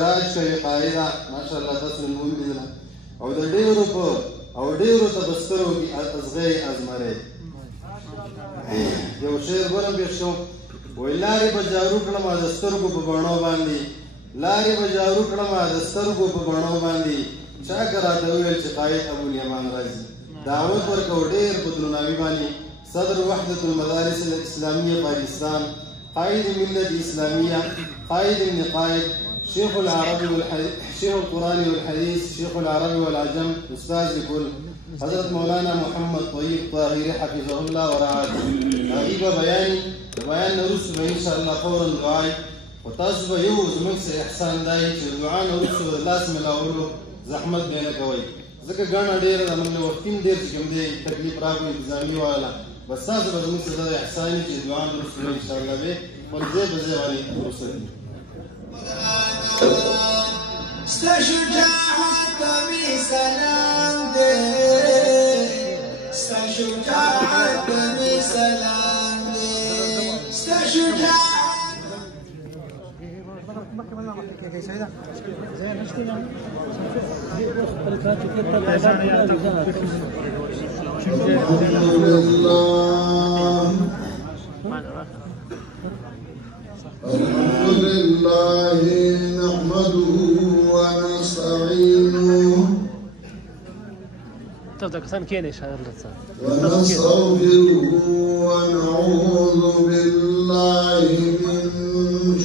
شوی قاعده ماشاءالله تاسو نن ولیدله او د ډیرو تبسترو کې ازغی ازمره یو شعر ګورم بیا شو وای لارې به جارو کړم د سترګو په بڼو باندې لارې به جارو کړم د سترګو په بڼو باندې چا که راته وویل چې قائد ابواليمان راځي دعوت ورکو ډېر په درناوي باندې صدر وحدة المدارس الإسلامية پاکستان قائد ملت اسلامیہ قائد ابن قائد شيخ العربي والحديث شيخ القرآن والحديث شيخ العربي والعجم أستاذ الكل حضرت مولانا محمد طيب طاهري حفظه الله ورعاه غيب بيان نرسل إن شاء الله فورا دعاء وتاسو به یو زموږ څه احسان دی چې دعا نه وروسته لاس ملاولو زحمت به نه کوئ ځکه ګڼه ډېره ده موږ له وختي هم ډېر چې کوم دی تکلیف راغلی انتظامي والا بس تاسو به زموږ څه دا احسان وي چې دعا نه وروسته به انشاءالله به خپل ځای په ځای باندې وروسته دي ستا شجاعت ته مې سلام دی ستا شجاعت ته مې سلام دی ستا شجاعت الحمد لله نحمده ونستعينه ونستغفره ونعوذ بالله من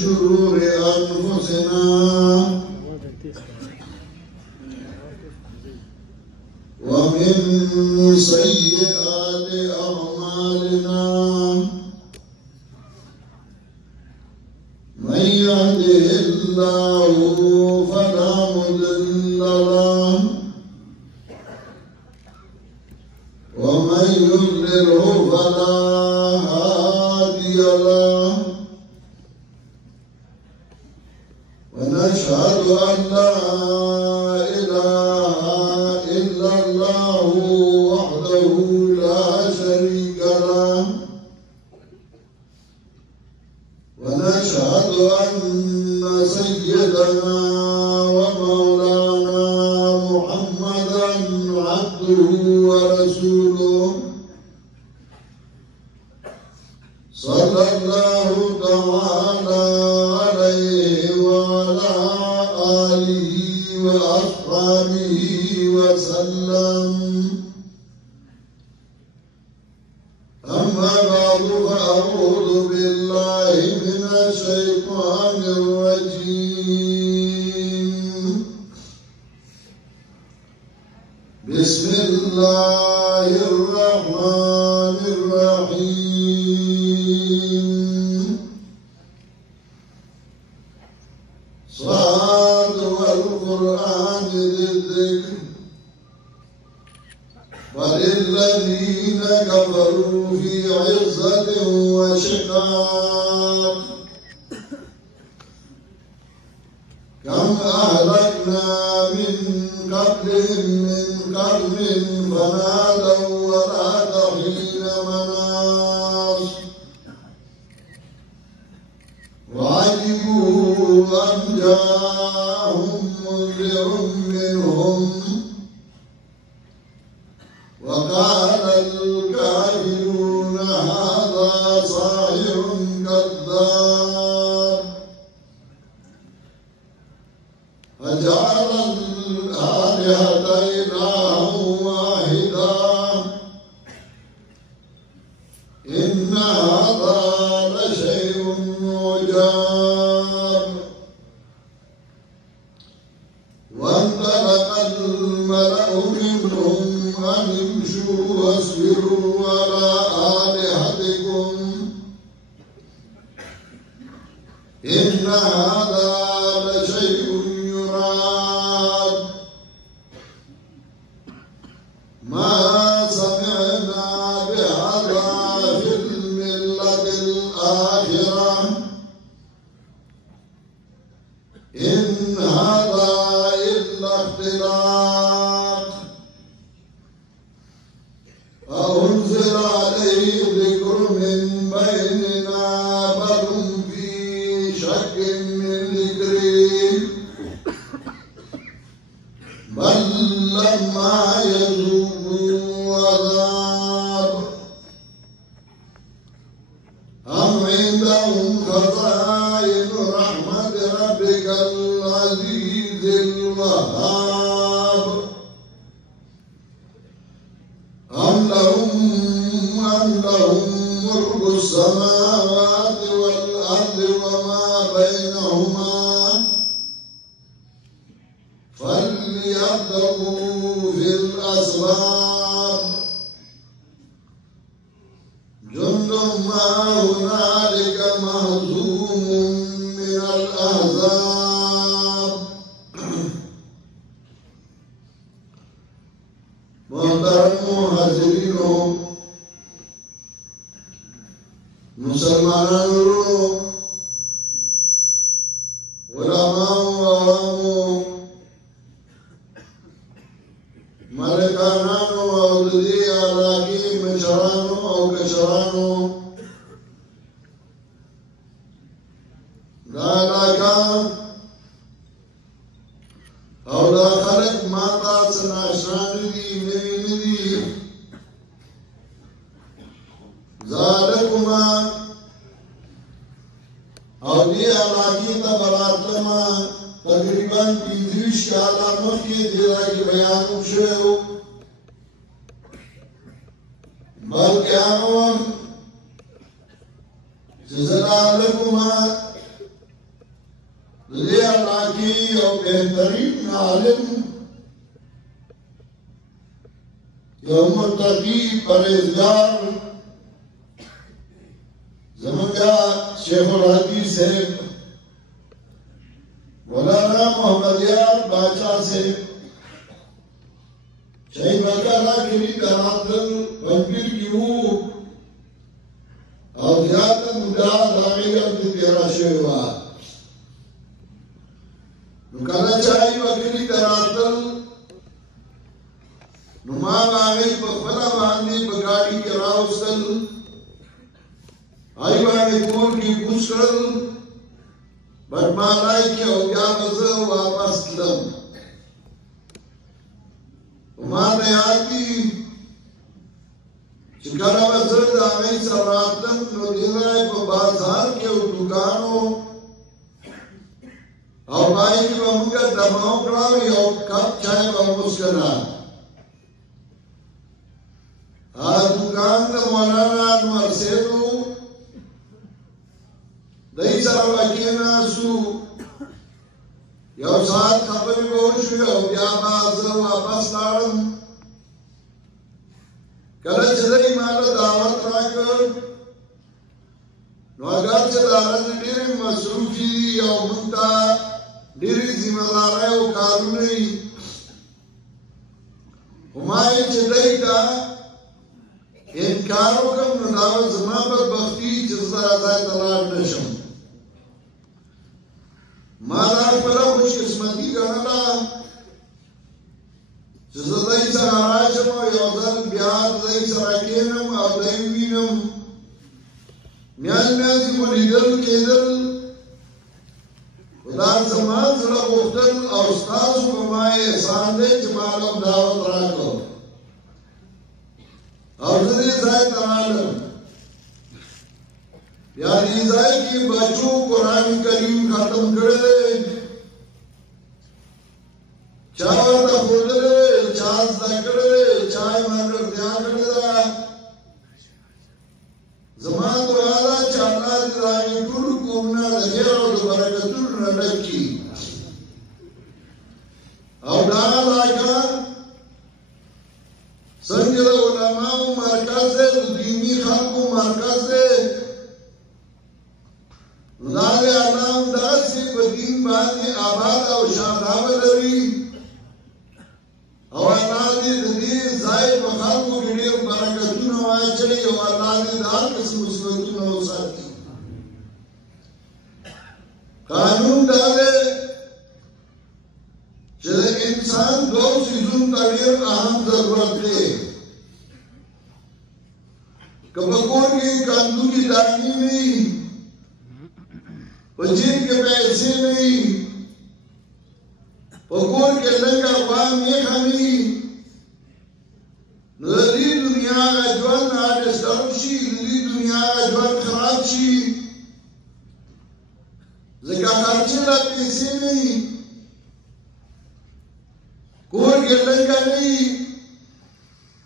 شرور أنفسنا ومن سيئات أعمالنا من يهده الله فلا مضل له ومن يضلله فلا هادي له ونشهد أن لا إله إلا الله وحده لا شريك له ونشهد أن سيدنا ومولانا محمدا عبده ورسوله صلى الله تعالى عليه وعلى آله وأصحابه وسلم أما بعد فأعوذ بالله من الشيطان الرجيم بسم الله الرحمن الرحيم صاد والقرآن ذي الذكر وللذين كفروا في عزة وشقاق كم أهلكنا من قبلهم من قرن فنادوا وراء حين مناص وعجبوا أن جاءهم منذر منهم وقال الكافرون هذا ساحر كذاب فجعل الآلهة إلها واحدا إن هذا لشيء عجاب وانطلق الملأ منهم أن امشوا واصبروا على آلهتكم إن هذا لشيء يراد ما سمعنا بهذا في الملة الآخرة إن هذا إلا اختلاق أنزل عليه ذكر من بيننا بل هم في شك من ذكري بل لما يذوقوا عذاب أم عندهم خزائن رحمة ربك العزيز الوهاب أم لهم ملك السماوات والأرض وما بينهما فليبتغوا في الأسباب جند ما هنالك مهزوم من الأحزاب محترم حاضرینو مسلمانانو علماء و عوامو ملکانانو او ددی علاقی مشرانو او کشرانو دا علاقہ او دا خلق ماتا سناشان دی نوی ندی ذالکما او دی علاقی تا براتلما تقریباً 25 کالا مخی دیرا کی بیانو شوئو بلکہ آنوان ذالکما دی علاقی او بہترین عالم یو متقی پرہیزگار زمانگا شیخ الحدیث ہے مولانا محمد یار باچا سے شہید وکالا کلی دراتل بنپیر کیوں اور زیادہ مدعا داغی عبد تیرا شیوہ نکالا چاہی وکلی دراتل نمام آگئی پخبرہ باندی بگاڑی کراؤسل آئی باندی کون کی پوچھل برمالائی کے ہو گیا مزہ واپس لم ہمارے آتی چکرہ وزرد آگئی سراتم نو دیرائے پا بازار کے دکانوں اور بھائی کی بہنگا دماؤں کراؤ یا کپ چائے بہنگوز کرنا دکان دا مولانا انوار سیدو دائی سر وکینا سو یو ساتھ خبری بوشو یو بیا بازر واپس لارم کلچ دائی مالا دعوت راکر نو اگر چه دارد دیری مصروفی دی یو منتا دیری زمدار ہے و کارونی ہمائی چه دائی تا انکارو کم نداو زمان پر بختی جزدر ازای تلار نشم مالا پلا خوش قسمتی کرنا جزدائی سر آراشم و یوزن بیاد دائی سراکینم او دائی وینم نیازی ملیدل کیدل خدا زمان زلا بختل او استاسو بمائی احسان دے جمالم دعوت راکو اور زدی زائی ترالم یعنی زائی کی بچوں قرآن کریم ختم کردے چاہر تا خودلے چاہز تا کردے چاہی مانگر دیا کردے زمان تو آدھا چاہنا دیدائی کل کومنا دخیر و دبرکتون ردکی اور دانا لاکا سنجل علماء مرکز ہے دینی خلق مرکز ہے نظار علام دار سے بدین بانی آباد او شاداب لری او اللہ دی دین زائد و خلق و گڑیر برکتون ہوائی چلی او اللہ دی دار کسی مسلمتون ہو ساتی قانون ڈالے چلے انسان دو چیزوں تغیر اہم ضرورت ہے کبکور کی کندو کی دانی نہیں وجین کے پیسے نہیں وګور کې لنګه وام یې خمي نو د دې دنیا ژوند اډستر شي د دې دنیا ژوند خراب شي ځکه خرچې لا پیسې نه وي کور کې لنګه نه وي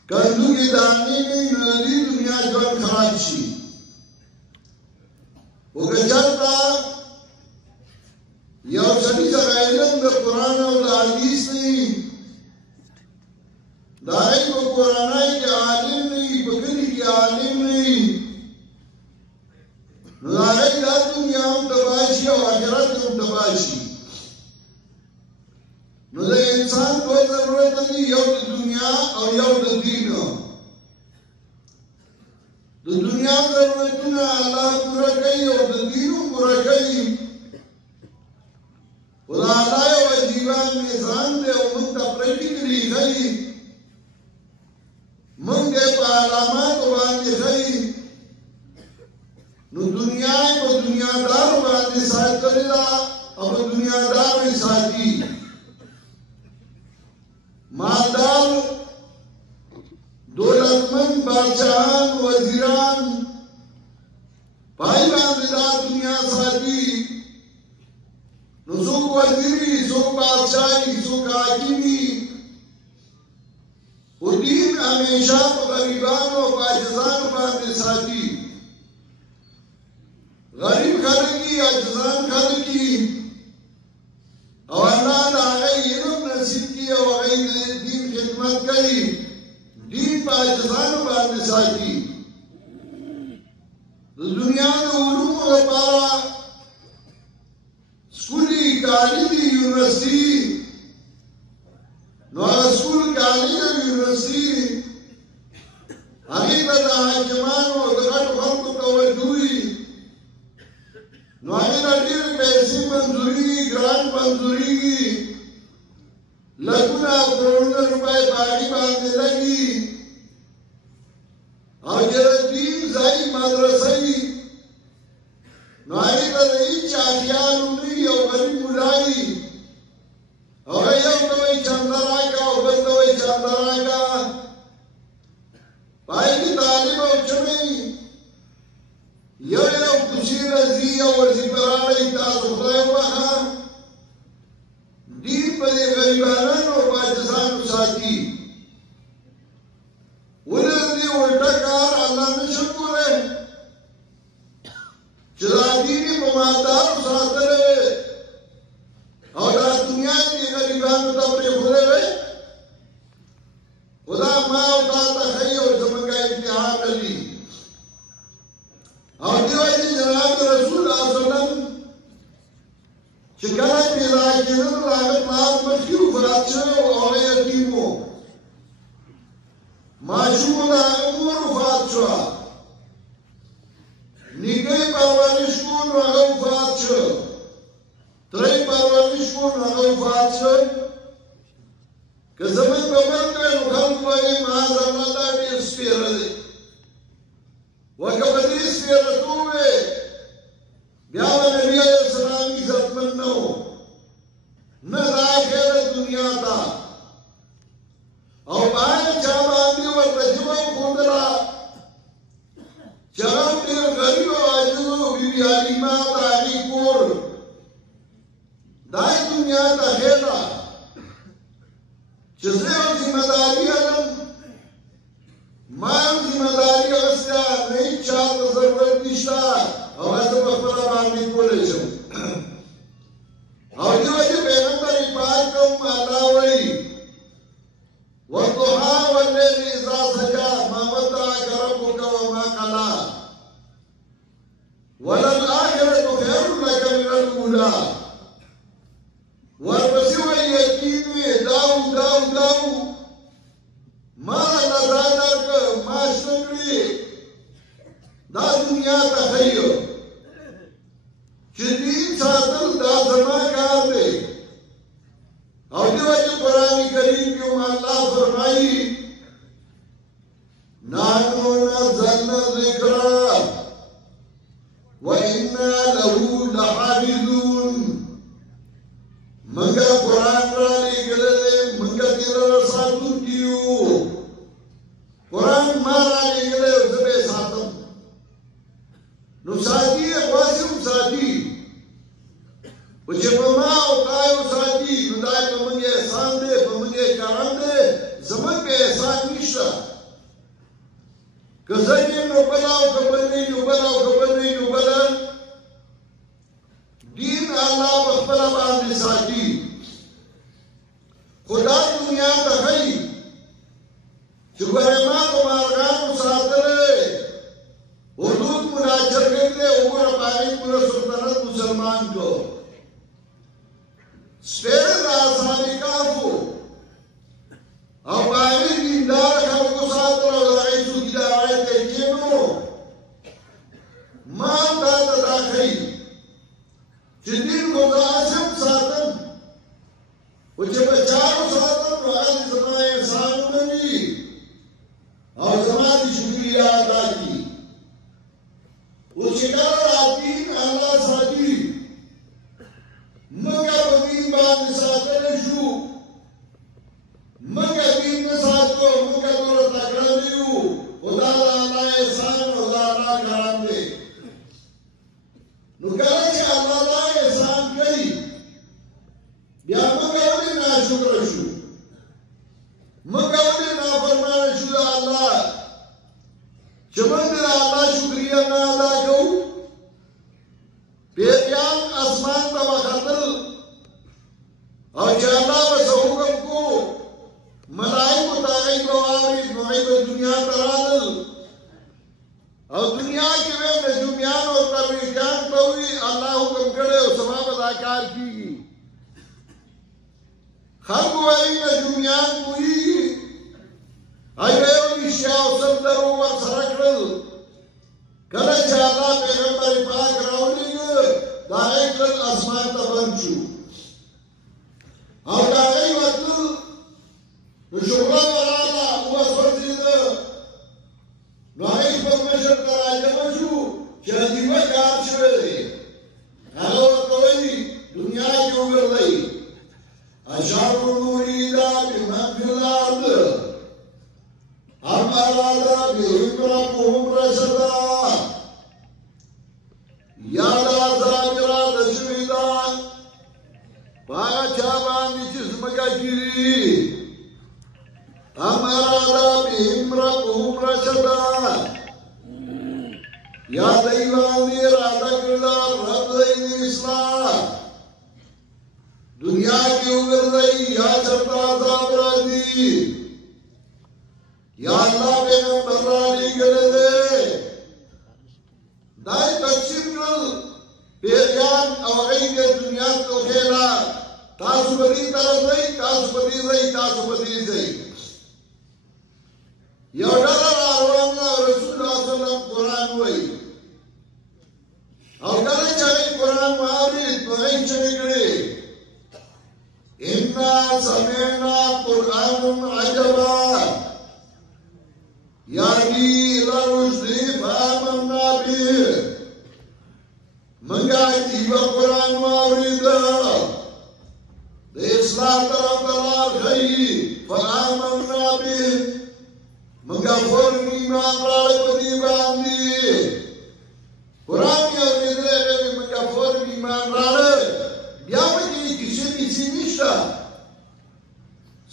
کندو کې دانې نه وي نو د دې دنیا ژوند خراب شي وکه چېرته یو سړي سره علم د قرآن او د حدیث نه وي د هغې په کورنۍ کې عالم نه وي په کلي کې عالم نه وي نو د هغې دا دنیا هم تباه شي او آخرت هم تباه شي نو د انسان دوه ضرورت دي یو د دنیا او یو د دین د دنیا ضرورتونه الله پوره کوي او د دین هم پوره کوي خدا الله یو عجیبه نظام دی او موږ ته پریکټیکلي ښایي موږ یې په علاماتو باندې ښایي نو دنیا یې په دنیادارو باندې ساتلې ده او په دنیادارو یې ساتي مالدار دولتمند بادشاهان وزیران پای باندې دا دنیا ساتي نو څوک وزیری څوک بادشاهي څوک حاکمي او دین همیشه په غریبانو او عاجزانو باندې ساتي غریب خلک دي عاجزان خلک دي او الله د هغه علم نصیب کړي او هغه د دین خدمت کوي دین په عاجزانو باندې ساتي د دنیا د علومو لپاره سکولی کالی دی یونیورسٹی نو هغه سکول کالی دی یونیورسٹی هغې ته د حاکمانو د غټو خلکو توجه وي نو هغې ته ډېرې پیسې منظورېږي ګران منظورېږي لکونه او کروڑونه روپۍ په هغې باندې لګي او چې د دین ځای مدرسه وي نو هغې ته د هېچا خیال او غریب مولای او یو ته وایي چنده راکړه او بل ته وایي چنده راکړه په هغې کې طالب او چڼې یو یو کوڅې ته ځي او ورځي په راړئ تاسو خدای وبخښه دین په دې غریبانو او عاجزانو ساتي ولې د دې الټه کار الله نشي کولی چې دا دین یې په مالدارو ساتلی او دا دنیا دې غریبانو ته پرېښودی وی خدا ما او تا ته ښایي او زموږ امتحان لري او دې وایي جناب رسول الله صلی الله علیه وسلم چې کله پیدا کېدل د هغه پلار مخکې وفات شوی او هغه یتیم و ماشوم د هغه مور وفات شوه نیکه پرورش کو نو هغه وفات شو ترې پرورش کو نو هغه وفات شو که زمون په ملک نو خلک وایي معاذالله دا ډېر سپېره دی وکه په دې سپېرهتوب وی بیا به نبي علیه السلام عزتمن نه و نه راخېده دنیا ته او په هغه چا باندې ورته ژبه وښودله چې هغه ډېر غریب او عاجز و بیبي حلیمه د هغې کور دا دنیا ته ښېده چې زه یو ذمهداري لرم ما یو ذمهداري اخیستې نه هېڅ چا ته ضرورت نشته او هغه زه پخپله باندې کولی شم او دې وجې پیغمبر پاک هم الله وایي والضحى والليل إذا سجى ما ودعك ربك وما قلى وللآخرة خير لك من الأولى ورپسې وایي یقین وي داو ما الله درکړه ما شته کړي دا دنیا ته ښایي چې دین ساتل دا زما کار دی او دې وجې قرآن کریم کې هم الله فرمایي نحن نزلنا الذکر وإنا له لحافظون منګه قرآن را لګلې موږ دې را ساتونکیو قرآن ما را لګلې زه به ساتم نو ساتي واسم ساتي او چې په ما او تاسو ساتي نو دا په موږ احسان دی په موږ کرم دی زموږ په احسان نشته که زه یې نو بلاو خبر نه یو بلاو خبر نه یو بلا دین الله په خپل باندې ساتي خدا دنیا ته هي چې ګوره ما په مارغانو ساتلې حدود مراجر کړي وګوره باندې پورا سلطنت مسلمان کو سپیر راځي کافو او باندې دیندار خلکو ساتل او راځي چې دا راځي کېنو ما دا راخی چې دین کو راځم ساتم او چې په چارو ساتم راځي زمای انسان باندې او زمای شکریا ادا کی او چې دا راځي الله ساتي مګر په دین باندې ساتل شو مګر دین نه ساتو مګر ورته تکړه او دا الله احسان او دا الله کرام دی نو کله چې الله دا احسان کوي بیا مګر دې ناشکر شو مګر دې نافرمان شو الله چې موږ د الله شکریا نه ادا کوو پیریان اسمان ته وختل او چې الله وسه حکم کو ملائکو ته غي بواري نو غي دنیا ته راغل او دنیا کې وې نجوميان او ترویجان ته وی الله حکم کړي او ثواب ادا کار کیږي خلق وایي نجوميان کوي ایو نشیا او سندر ور سره کړل کله چې الله پیغمبر پاک راولېږي دا ایکل اسمان ته بند شو او دا غي وته نو شغله وراله او ورځید نو هیڅ په مشر ته راځم شو چې دې وکړ شوې هغه ورته وایي دنیا کې وګرځي اشار نوریدا بمن فی الارض ام ارادا بهم رشدا یادا زاجرا دشویدا پاگا چابانی چزمکا گیری ام ارادا بهم رشدا یادا ایوانی رادا کردا رب دین اسلام دنیا کی اگردائی یا چرتا عذاب را دی یا اللہ پیغمبر رانی کرے دے دائی تقسیم کرل پیغیان او غیر دنیا تو خیلا تاسو بدی طرف رئی تاسو بدی رئی تاسو بدی رئی یو ڈالر آرواننا رسول اللہ صلی اللہ علیہ وسلم قرآن ہوئی او کله چاہی قرآن معاوری تو غیر چلی کرے اِنَّا سَمِعْنَا قُرْآنٌ عَجَبًا یعنی الرشد فآمنا به منگا ایبا قرآن ماورید دے اسلام طرف دلار خی فآمنا به منگا فرن ایمان رائے بدی باندی قرآن یورید دے منگا فرن ایمان رائے بیا مجھے کسی نیسی نیشتا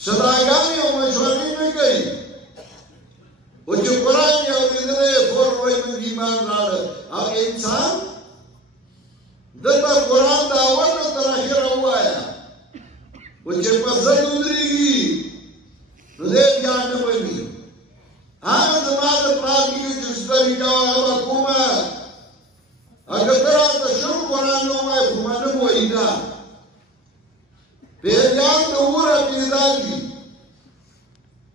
صداگانی و مشوری میں گئی وہ جو قرآن یورید دے فور روی من ایمان رائے اب انسان دتا قرآن داور تر اخر ہوا ہے وہ جو پسر ادری گی تو دے بیان بنی آن زمان پاکی جس طریقہ اب حکومت اگر ترا تشم قرآن نو ہے حکومت موئینا پیجان دورا پیدا کی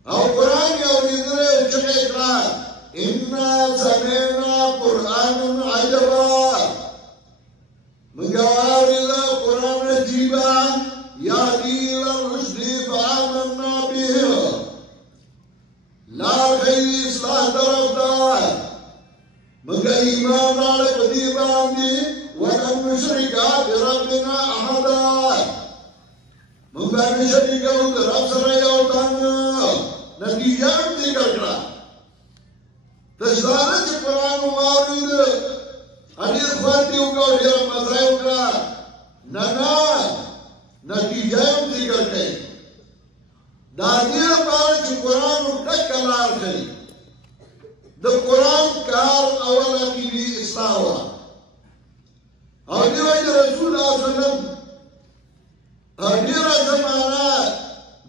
او قرآن یورید دے چکے اقرار اِنَّا سَمِعْنَا قُرْآنٌ عَجَبًا مگوارد قرآن عجیبا یادی الرشد فآمنا به لا خیر اصلاح طرف دار مگر ایمان آل قدیبانی ونم نشرکا بربنا احدا مگر باندې شریکو د رب سره یو تن نتیجه هم ذکر کړه تشدانه چې قرآن واورید ډېر خوند یې وکړ ډېره مزه یې وکړه نه نتیجه هم ذکر کړي دا دې لپاره چې قرآن ټکه لار ښیي د قرآن کار اول عقیدي اصلاح وه او دې وجه رسول الله صلی الله علیه وسلم ډېره زمانه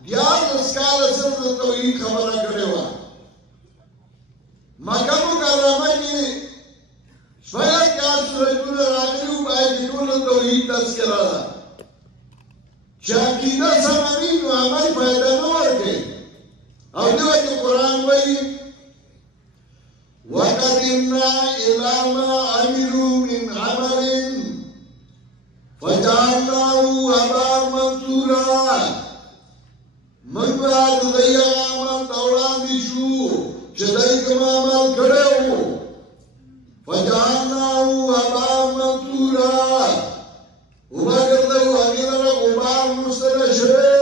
14 کاله صرف د توحید خبره کړې وه مکه مکرمه کې شپږ کال سورتونه راغلي وو باید ټول توحید تذکره ده چې عقیده سمه وي نو عمل فایده نه ورکوي او دې وجه قرآن وایي وقدمنا إلى ما عملوا من عمل فجعلناه هباء منثورا من بعد دی عمل توړاندې شو چې دای کوم عمل کړو فجعلناه هباء منثورا وګرځو هغه له غبار مستشره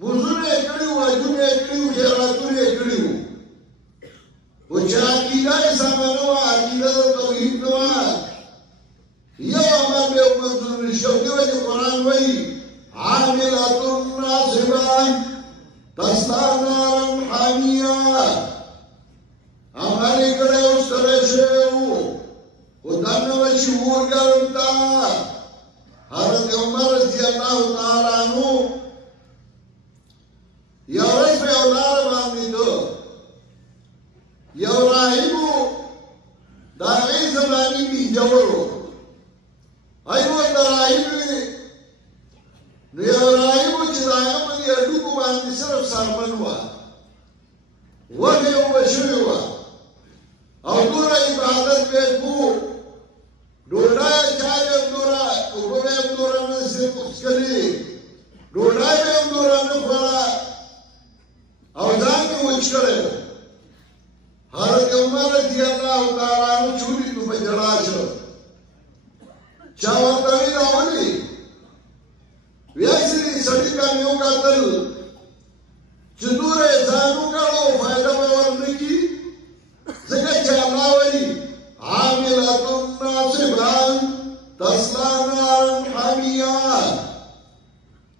موږ یې کړو واجبې کړو خیراتونه کړو او چې عقیده سمانو عقیده توحید نو یو عمل به منظور شو دی چې قرآن وایي عاملة ناصبة تصلى نارا حامية عمل کړه او ستړی شو او دنه وشي ورګرتا حضرت عمر رضی الله تعالی عنہ یو ورځ په اولاد باندې دو یو راهبو دا غي زماني بي جوړو ایو دا راهبو نو یو راهبو چې دا په دې اډو کو باندې صرف سرمن و وګه یو بشوي و او دور عبادت به کو ډوډۍ چاله دورا او به دورا نه سي پخلي ډوډۍ به دورا نه خورا او ځان کو وچکړو حضرت عمر رضی الله تعالی عنہ چوری تو بجلا شو چا ورته وی راولي ویاسي سړی کامیو کاتل چې دوره ځانو کړو فائدہ به ورنکي ځکه چې الله وایي عاملة ناصبة تصلى نارا حامية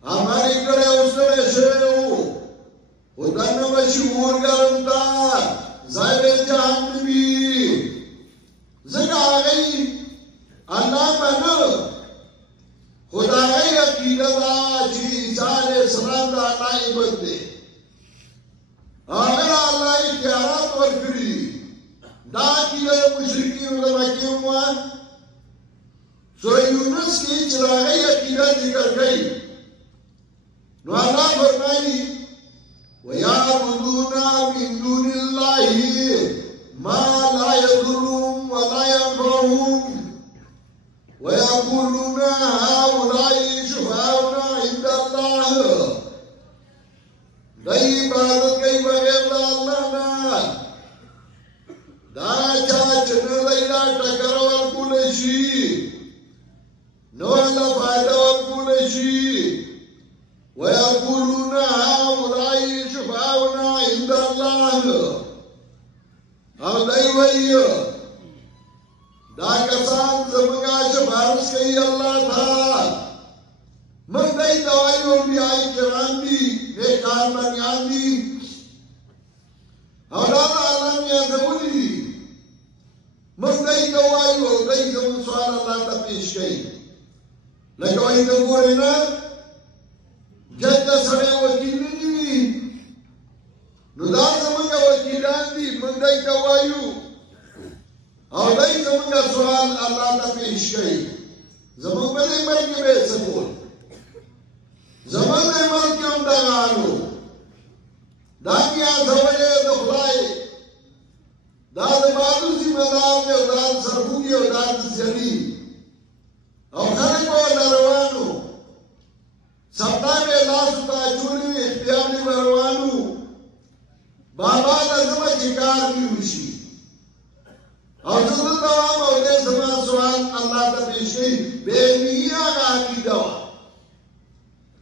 عمل کړه اوسه شو ودانه وشي ورګرمتا زائد جهنمی زکا آگئی اللہ منو خدا آگئی عقیدہ دا چی عیسیٰ علیہ السلام دا اللہ عبد دے آگر اللہ اختیارات ورکری دا عقیدہ مشرکین دا مکیم وان سورہ یونس کی چراغی عقیدہ ذکر گئی نو اللہ فرمائی وَيَعْبُدُونَ مِن دُونِ اللَّهِ مَا لَا يَضُرُّهُمْ وَلَا يَنفَعُهُمْ وَيَقُولُونَ هَؤُلَاءِ شُفَعَاؤُنَا عِندَ اللَّهِ دای عبادت کوي بغیر د الله نه دا چا چې نه لیدا ټکر ورکول شي نو الله فائدہ ورکول شي ويقولون هؤلاء شفعاؤنا عند الله او دای وایي دا کسان زمونږه شفاعت کوي الله تعالی من دای دوایو بیا کرام دي نیکان بنیان دي او دا الله مې زمونږ من دای دوایو دای زمون سوال الله ته پیش کوي لکه وایي د ګورنه جده سره وکیل نه دي نو دا زمونږه وکیلان دي من دای دوایو او دای زمونږه سوال الله ته پیش کوي زمونږ په دې ملک به سپور زمونږ په ملک هم دا غانو دا بیا زوجه د خدای دا د بادو ذمہ دار دی او دا سرخوږي او دا سړي او خلک به روانو سپتاوی لاسو تا چوری اختیاری بروانو بابا لازمه چکار بیوشی او دلتا دوام او دے زمان سوال اللہ تا پیشی بے میاں آقیدہ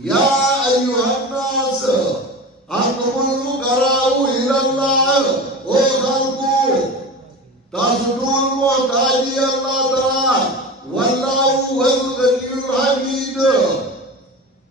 يا أيها الناس أنتم الفقراء إلى الله وخلقوا تصدون محتاجي الله تعالى والله هو الغني الحميد.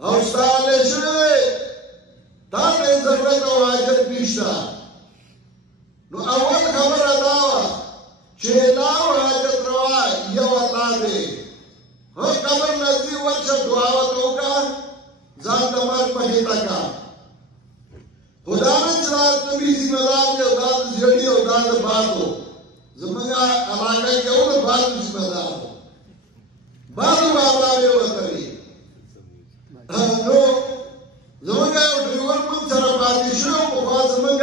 او ستاله شوی دا دې ضرورت او حاجت نشته. نو اول خبره دا وه چې لا حاجت روا یو الله دی. هر قبر نزدیک ورشه دعا ورته وکړه ځان ته مرګ مخې ته کړه. خو دا نه چې دا طبي ذمه دار دی او دا د زیړي او دا د بادو زمونږ علاقه کې یو د بادو ذمه دار دی. بادو بابا یې ورته وي. نو زمونږ یو ډریور موږ سره پاتې شو. پخوا زمونږ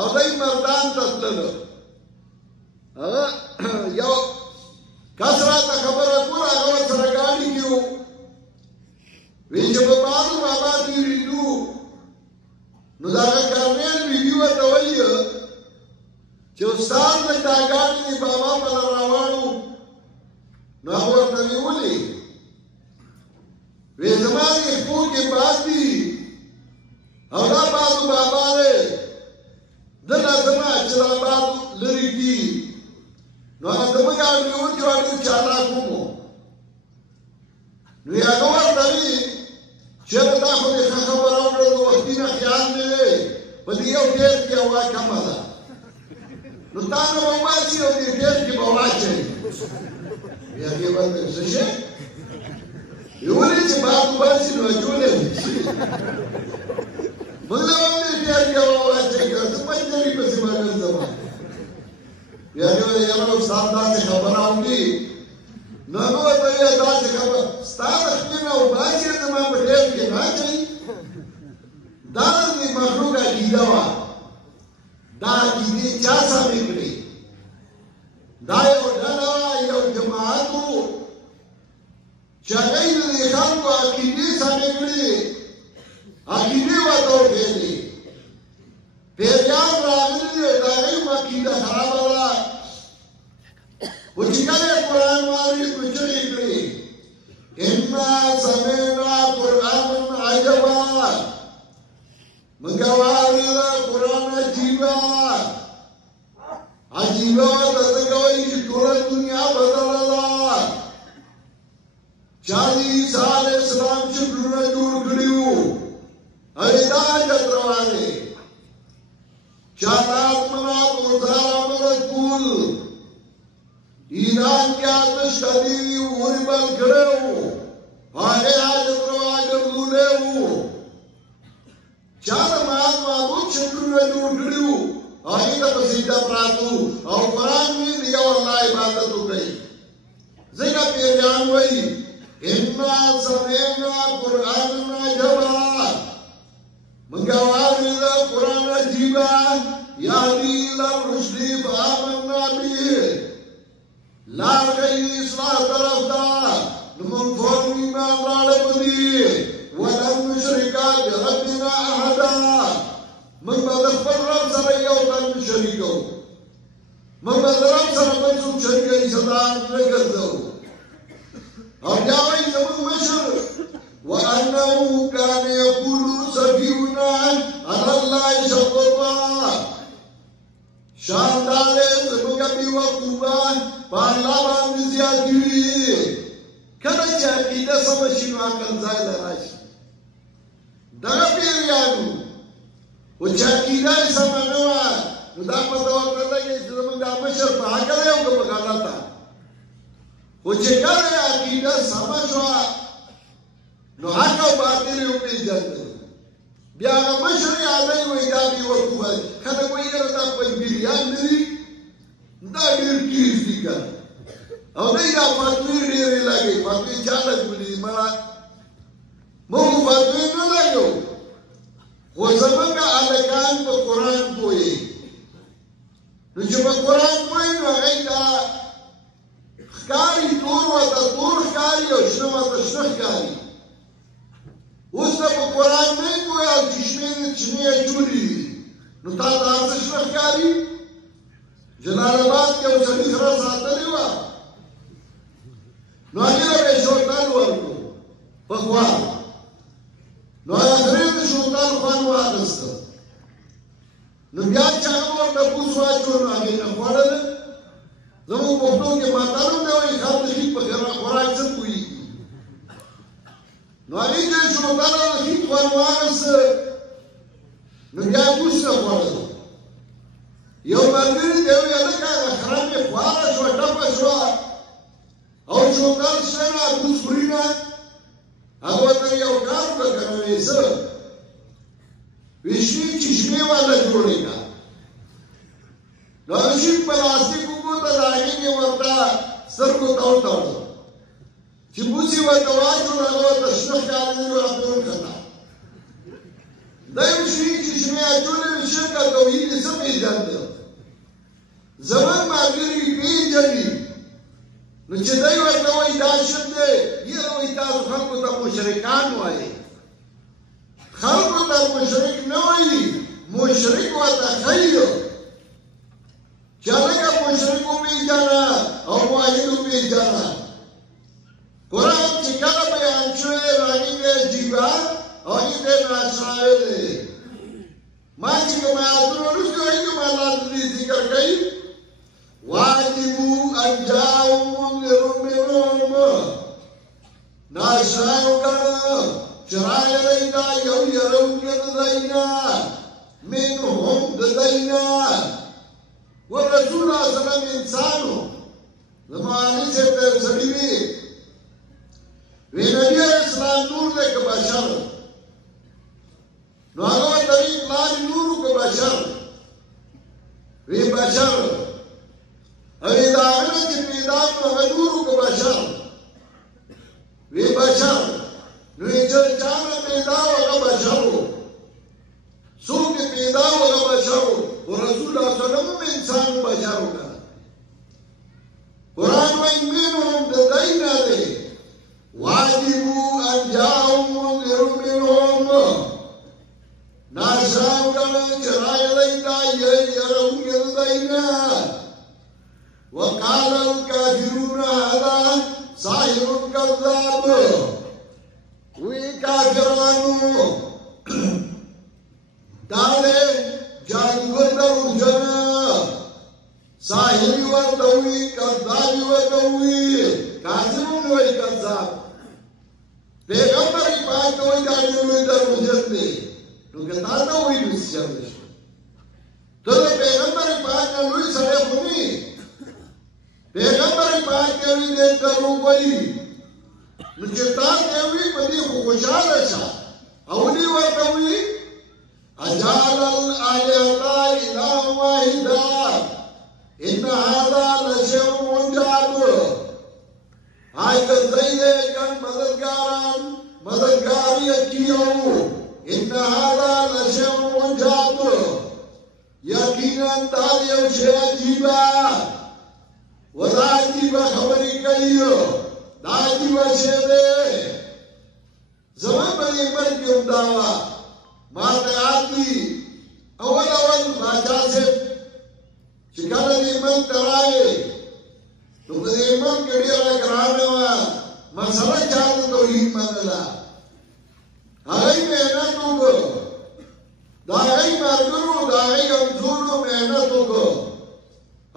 او دای مردان تطلو یو کسرات خبره کوله هغه سره ګاډي کیو وی چې په بازو بابا تیریدو نو دا کارنیل ویډیو ته وایي چې استاد د دا ګاډي بابا په روانو نو هغه ورته ویلي وی زمانه پوکې باندې او دا بازو بابا له دنا زما چې دا باب لري دي نو هغه زموږ یو جوړ چاله کومو نو یا نو ورته چې دا خو دې خبره اورو نو وختي نه خیال دی په دې یو ډېر کې هوا کمه ده نو تا نو واچي او دې ډېر کې به واچي بیا دې باندې څه شي یو لري چې باب واچي نو جوړه مغلوبه دې کې واچي ګرځي پنځري په سیمه زما یا یو استاد دا خبره اوري نو نو ته دا خبره ستاسو خپل او باجی زما په دې کې راځي دا دې مخلوقه کیدا وا دا دې چا سمې کړی دا یو ډله یو جماعت چې هغه دې خلکو عقیدې سمې کړی عقیدې وته ویلي پیریان راغلی دا یې عقیده خراب ولا و چې کله قرآن واري کوچري کړی ان سمعنا قرآن عجبا مګواري قرآن عجيبا عجيبا دغه کوي چې ټول دنیا بدللا 40 سال اسلام چې جوړ کړیو ایدا جتروانه چالات منات مدارا مرکول ایران کی آتش کدیوی اوری بل کھڑے ہو آگے آج اترواگر دولے ہو چال مات معبود شکر میں جوڑ کھڑی ہو آگے تا پسیدہ پراتو اور قرآن میں دیا واللہ عبادت ہو گئی ذکر پیریان وئی اِنَّا سَمِعْنَا قُرْآنًا عَجَبًا مَنْگَوَارِلَ قُرْآنَ عَجِيبًا يَهْدِي إِلَى الرُّشْدِ فَآمَنَّا بِهِ لار گئی اصلاح طرف دا نمون فورم ایمان راڑے بدی ولن مشرکا بربنا احدا من بدخ پر رب سر یو تن شریکو من بدخ رب سر منسوب شریکی صدان نگردو اور جاوئی زمان مشر وَأَنَّهُ كَانَ يَقُولُ سَفِيهُنَا عَلَى اللَّهِ شَطَطًا شاندارے زمانہ بھی وقوبہ پالا باندې زیاتی وی کله چې عقیده سمشي نو عقل ځای لراشي دا پیریانو او چې عقیده سمنه وا نو دا په توګه لګي چې موږ د مشر په حق له یو په غلطه او چې کله عقیده سمشوا نو حق او باطل یو پیژنه بیا مشر یې علی وې دا دی وقوبه کله کوئی رتا په بیان دی kan او نه دا فتوی ډېرې لګي فتوی چا لګولي مړه موږ فتوی نه لګو خو زموږ هلکان په قرآن پوهېږي نو چې په قرآن پوهېږي نو هغوی ته ښکاري تور ورته تور ښکاري او شنه ورته شنه ښکاري اوس ته په قرآن نه یې پوهې او چشمې دې چینې اچولي دي نو تا ته هر څه شنه ښکاري جلال آباد کې یو سړي خره ساتلې وه نو هغې له به یې شوتل ورکړو په خوار نو هغې د شوتل خوند واخیسته نو بیا چې هغه ورته پوس واچول نو هغې نه خوړله زموږ پښتو کې متل هم دی وایي خر د ښیښ په خوراک څه پوهېږي نو هغې چې شوتل د ښیښ خوند واخیسته نو بیا یې پوس نه خوړله یو ملګري دی ویې هلکه هغه خره مې خواره شوه ټپه شوه او شوتل شته نه پوس خوري نه هغه ورته یو کار وکړه که نه وایي څه وایي شنې چشمې والا جوړې کړه نو هغه شي پلاستیک وکوته د هغې مې ورته سترګو ته وتړل چې پوس یې ورته واچول هغه ورته شنه ښکارېدل هغه پرې وکښته دا یو شنې چشمې اچولې وې ښه کته وایي دې څه پېژانده زموږ ملګري پېژني نو چې دی ورته وایي دا شت دی یاره وایي تاسو خلکو ته مشرکان وایي خلکو ته مشرک نه وایي مشرک ورته ښیي چې هلکه مشرک وپېژنه او موحد وپېژنه قرآن چې کله بیان شوی نو هغې ته یې جیبه او هغې ته یې ناشناولی ما چې کوم آیاتونه لوستي وایي کوم الله دې ذکر کوي واجبو ان جاءهم منذر منهم ناشنا وکړه چې راغلی دا یو یروونکی د دینا منهم د دینا ورسول الله صلی الله علیه وسلم انسانو زما علي صاحب ته سړي وی نبی علیه السلام نور دی که بشر نو هغه ورته وی پلار نور که بشر وی بشر او دا هغه چې پیدا کړو هغه نورو که بشر وی بشر نو یې چې چا نه پیدا و هغه بشر و څوک یې پیدا و هغه بشر و و رسول الله صلی الله علیه وسلم هم انسان بشر و کنه قرآن وایي منهم د دی نه دی واجبو ان جاءهم منذر منهم ناشنا وکړه چې راغلی دا یروونکی د دی نه وقال الكافرون هذا ساحر كذاب وی کافرانو داله جادوگر دروغجن ساحر ورته وی کذاب ورته وی کافرون وی کذاب پیغمبر پاک ته وی دا لوی دروغجن دی نو که تا ته وی نو څه دی ته پیغمبر پاک لوی سره خونی پیغمبر پاک کوي دې دروغ وایي نو چې تاسو کوي په دې خوشاله شه او دې ورته وایي اجعل الالهه اله واحده ان هذا لشيء عجاب هاي زید ګن مددگار یکیو ان هذا لشيء عجاب یقینا دا یو شی عجیبه ودا عجیبه خبرې کوي دا عجیبه شی دی زمان په دې مرګ کې هم دا وه ما ته یاد دي اول باچا صاحب چې کله دې ملک ته راغی نو په دې ملک کې ډېره ګرانه وه مسله چا د توحید منله هغوی محنت وکړو د هغوی ملګرو د هغوی همزولو محنت وکړو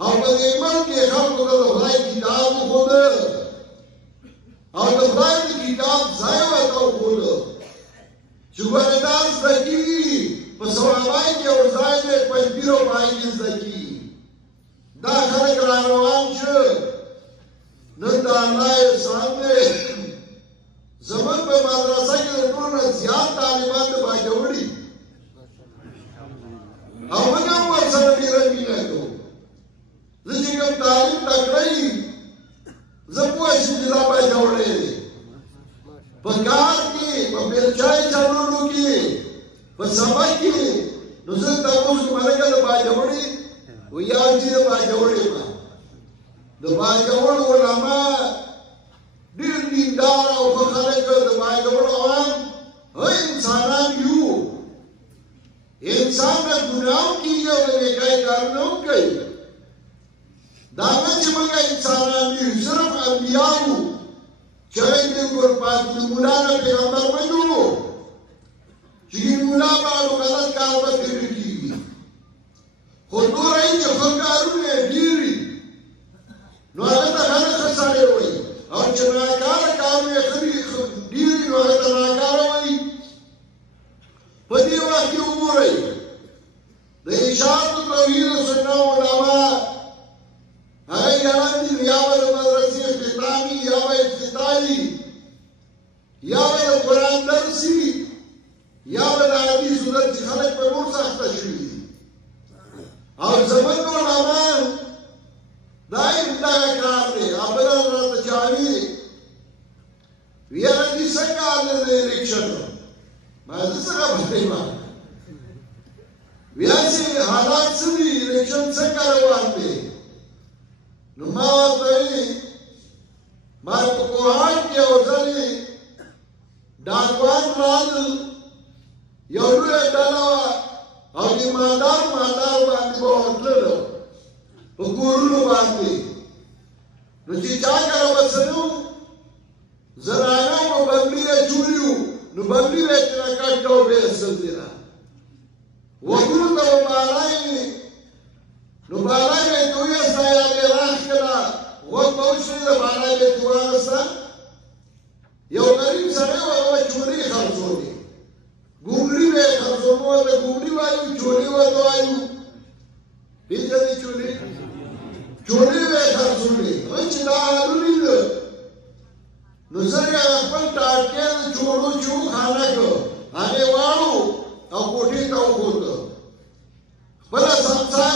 او په دې ملک کې خلکو ته د خدای کتاب وښوده او د خدای د کتاب ځای ورته وښوده چې ګوره دا زده کېږي په ثوابای کې یو ځای دی پنځپیر او پای کې زده کېږي دا خلک را روان شو نن د الله احسان دی زموږ په مدرسه کې د ټولو نه زیات طالبان د باجوړي او موږ هم ورسره ډېره مینه کوو زه چې کوم تعلیم تکړه یي زه پوه شم چې دا باید جوړی دی په کار کې په بیلچای چلولو کې په سبق کې نو زه تاسو کوم هغه د باجوړي ویا چې د باجوړي ما د باجوړ علما ډېر دیندار او خلک د باجوړ عوام انسانان یو انسان د ګناو کیږي او د نیکۍ کارونه کوي دا نه چې موږ انسانان یو صرف انبیاء وو چې بالکل پاک د مولا نه پیغمبر وایو چې مولا باندې غلط کار وکړي کیږي خو نور یې چې څنګه ډیری نو هغه ته هغه خساره وایي او چې ناکاره کارونه کوي ډیری نو هغه ته ناکاره وایي په دې وخت کې وګورئ د اشاعت توحید سنت علما هغه یاد دي یا د مدرسې افتتاحي یا افتتاحي یا د قرآن درسي یا د حدیث درس خلک په نور سخته شوي او زموږ علما دا دغه کار دی ابل راته چاوي ویره دي څنګه د الیکشن ما زه څنګه بټیما ویاسي حالات څه دي الیکشن څنګه روان دي نو ما ورته ما په کوهان کې اوځلې ډاکوان راځل یو لوی ډله او د مالدار باندې ورتللو په کورونو باندې نو چې چا کار وسنو زنانه په بندي جوړیو نو بندي یې چې راکاټو به سلطنه وګورو ته بالای نو بالای یې دوی سایا به راځلا و پوښتنه د بالای به تواسه یو غریب سره و چوری خرڅولې ګوګړي به خرڅومو ته ګوګړي وایو چوری وته وایو دې چوری چوری به خرڅولې چې دا حالونی نو سره خپل ټاټکې چورو چو خانه کو هغه واړو او کوټې ته وګورو خپل سمسار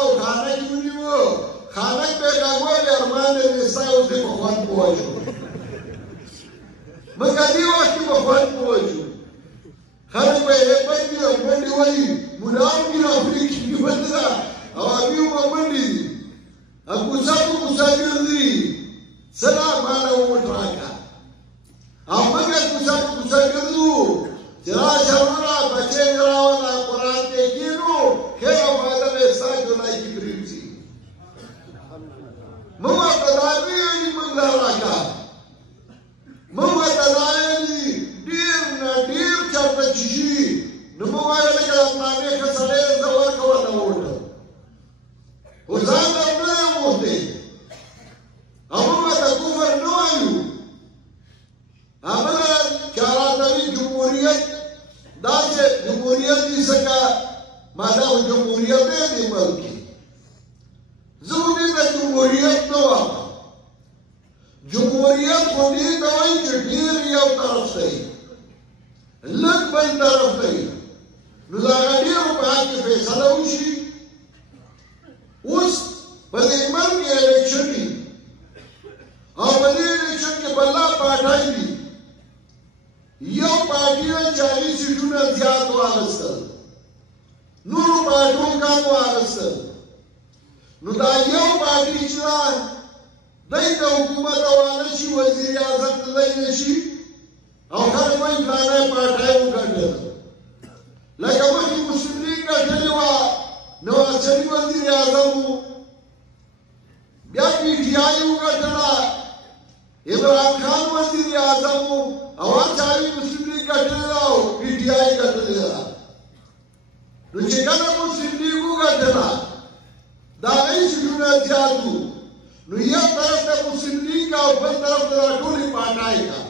او خانه کې ونیو خانه به کاغور ارمان دې ساو دې په خوان پوهیږي مګر دې وخت په خوان پوهیږي خلک به یې پېږي او باندې وایي مولام کې راوړي کې بدلا او ابيو باندې ابو صاحب ګرځي سلام علیکم وټراکا امګه ابو صاحب ګرځو جرا شاورا بچي راولا قران ته کینو خیر فائدہ به ساجو لای کی پریمسي مو تداوی منګلا راکا مو تداوی ډیر چرته چی نو مو وایل چې باندې خسرې زور کوه دا وټه وزان نه وته امما د کفر نه وایو امما چاراتوي جمهوریت داسې جمهوریت دي څنګه ماده جمهوریت دی ملکی زموږ د جمهوریت نو جمهوریت خو دې ته وایي چې ډېر یو طرف دی لږ بل طرف دی نو دا ډېرو په حق کې فیصله وشي اوس په دې ملک کې الیکشن دي او په دې الیکشن کې بلا پاټای دي you party 40 سیټونه زیات واغستل Noro پارټو come واغستل know the you party چې دای د حکومت حواله شي وزیر اعظم ته نشي او خلک وایي فلانه پاټای وګټل لکه مخکې مسلم لیګ ګټلې وه نواز شریف وزیر اعظم بیا پی ټي آی وګټله عمران خان وزیر اعظم اول چاوي مسلم لیگ ګټلې ده او پی ټي آی ګټلې ده نو چې کله مسلم لیګ وګټله دا هیڅ ډونه زیاتو نو یو طرف ته مسلم لیگ او بل طرف ته ټولې پاټای کا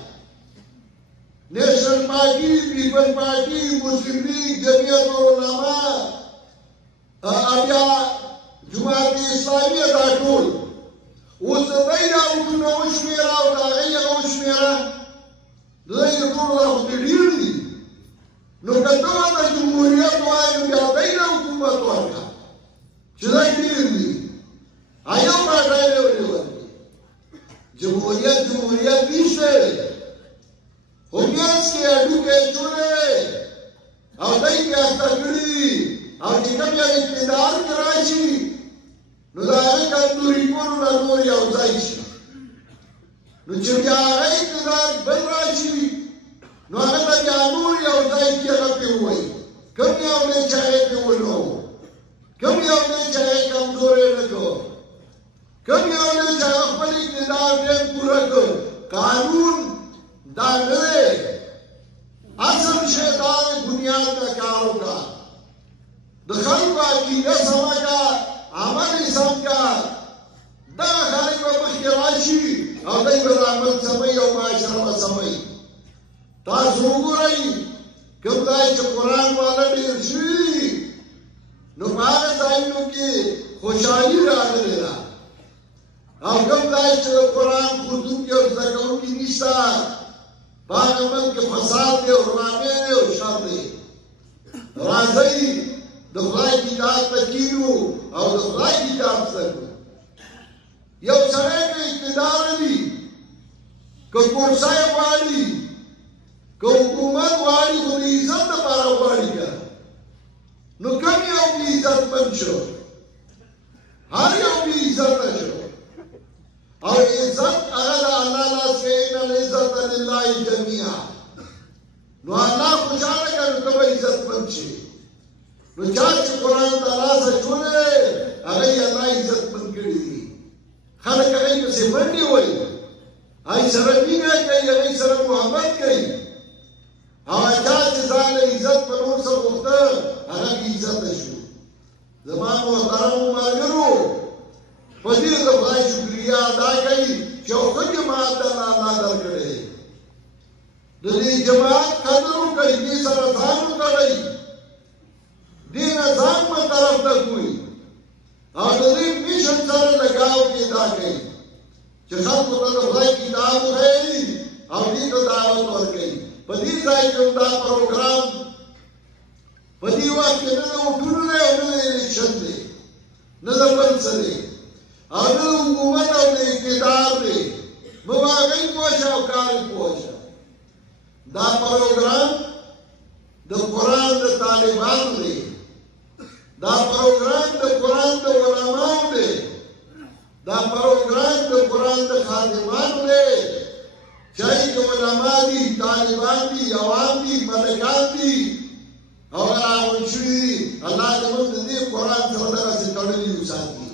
نیشنل پارټي پیپل پارټي مسلم لیگ جمعیت العلماء بیا جماعت اسلامي دا ټول اوس دای دا وګنو شمیره او دا غي شمیره دوی ټول راوته ډیر دي نو کله د جمهوریت وایي بیا دای دا حکومت ورکا چې دا ډیر دي جمهوریت نشته خو منځ کې هډوکی جوړی او دی بې اخته کړي او چې کوم یو اقتدار کې راشي نو د هغه کمزوریتونو نه نور یو ځای شي نو چې بیا هغه اقتدار بل راشي نو هغه ته بیا نور یو ځای کې هغه پرې ووایي کوم یو دی چې هغه پرې ونه و کوم یو دی چې هغه کمزوری نه کړ کوم یو دی چې هغه خپل اقتدار ډېر پوره کړ قانون دا نه دی اصل شی دا دی بنیاد ته کار وکړه د خلکو عقیده سمه کړه عمل یې سم کړه دغه خلک به مخکې راشي او دوی به د عمل سموي او معاشره به سموي تاسو وګورئ کوم ځای چې قرآن والا ډېر شوي دي نو په هغه ځایونو کې خوشحالي راغلې ده او کوم ځای چې د قرآن ښوونکي او زده کوونکي نشته په هغه ملک کې فساد دی او ورانۍ دی او شر دی راځئ د خدای کتاب ته کینو او د خدای کتاب زده کړو یو سړی که اقتدار لري که کورسۍ غواړي که حکومت غواړي خو د عزت دپاره غواړي که نو کوم یو بې عزتمند شو هر یو بې عزته شو او عزت هغه د الله لاس کې ان العزت لله جميعا نو الله خوشحاله کړه نو ته به عزتمند شي نو چا چې قرآن ته لاس اچولی هغه یې الله عزتمند کړي دي خلک هغې پسې منډې وایي هغې سره مینه کوي هغې سره محبت کوي هغه چا چې ځان له عزت په نور څه غوښته هغه بې عزته شو زما محترمو ملګرو په دې د خدای شکریا ادا کوي چې یو ښه جماعت درله الله درکړی دی د دې جماعت قدر وکړئ دې سره ځان وتړئ دې نه ځان مه طرف ته کوئ او د دې میشن سره لګاو پیدا کوي چې خلکو ته د خدای کتاب وښایي او دې ته دعوت ورکوي په دې ځای کې دا پروګرام په دې وخت کې نه د وټونو دی او نه د الیکشن دی نه د بل څه دی او نه د حکومت او د اقتدار دی مواقع پوه شه او کار یې پوه شه دا پروګرام د قرآن د طالبانو دی دا پروګرام د قرآن د علماو دی دا پروګرام د قرآن د خادمانو دی چاہی که علماء دی طالبان دی عوام دی ملکان دی او راغون شوي دي الله دې موږ د دې قرآن سره دغسې تړلي وساتي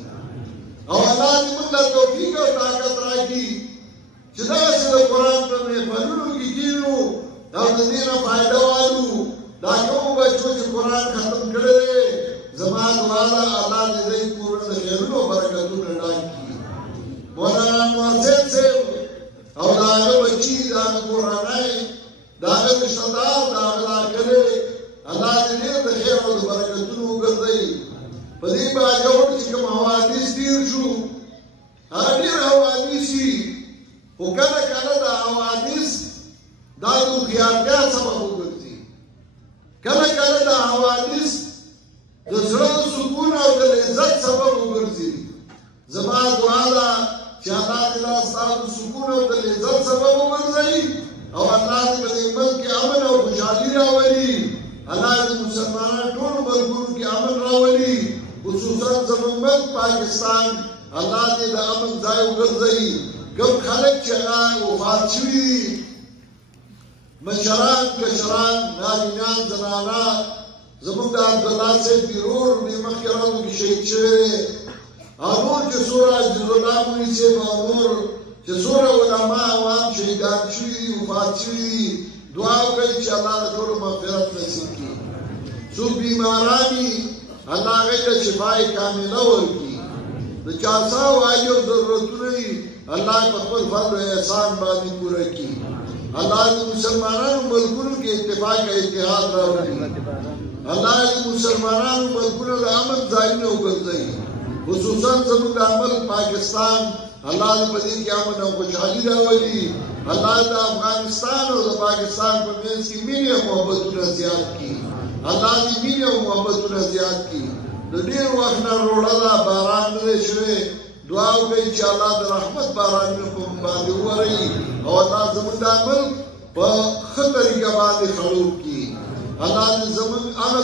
او الله دې موږ له توفیق او طاقت راکړي چې دغسې د قرآن په محفلونو کې کښېنو او د دې نه فایده والو دا کومو بچو چې قرآن ختم کړی دی زما دعا ده الله دې دوی کورونه د خیرونو او برکتونو ډک کړي مولانا محسن صاحب او د هغه بچي د هغه کورنۍ د هغه رشته دار د هغه دا کلی الله دې ډېر د خیر او د برکتونو وګرځوي په دې باجوړ چې کوم حوادث تېر شو هغه ډېر حوادث وي خو کله کله دا حوادث دا د هوښیارتیا سبب وګرځي کله کله دا حوادث د زړه د سکون او د لذت سبب وګرځي زما دعا ده چې الله دې دا ستاسو د سکون او د لذت سبب وګرځوي او الله دې په دې ملک کې امن او خوشحالي راولي الله دې مسلمانانو ټولو ملکونو کې امن راولي خصوصا زموږ ملک پاکستان الله دې د امن ځای وګرځوي کوم خلک چې هغه وفات شوي دي مشران کشران نارینان زنانه زموږ د عبدالله صاحب ورور دې مخکې راغلو کې شهید شوی دی او نور چې څومره عزیزالله مولوي صاحب او نور چې څومره علما عوام شهیدان شوي دي وفات شوي دي دعا وکړئ چې الله د ټولو مغفرت نصیب کړي څوک بیماران دي الله هغوی ته شفای کامله ورکړي د چا څه وایي او ضرورتونه دي الله په خپل فضل او احسان باندې پوره کړي الله د مسلمانانو ملکونو کې اتفاق او اتحاد راوړي الله د مسلمانانو ملکونو د امن ځایونه وګرځوي خصوصا زموږ د عمل پاکستان الله دې په دې کې امن او خوشحالي راولي الله د افغانستان او د پاکستان په منځ کې مینې او محبتونه زیات کړي الله دې مینې او محبتونه زیات کړي د ډېر وخت نه روړه ده باران نه دی شوی دعا وکړئ چې الله د رحمت بارانونه په موږ باندې ووري او الله زموږ د عمل په ښه طریقه باندې خړوب کړي. الله دې زموږ هغه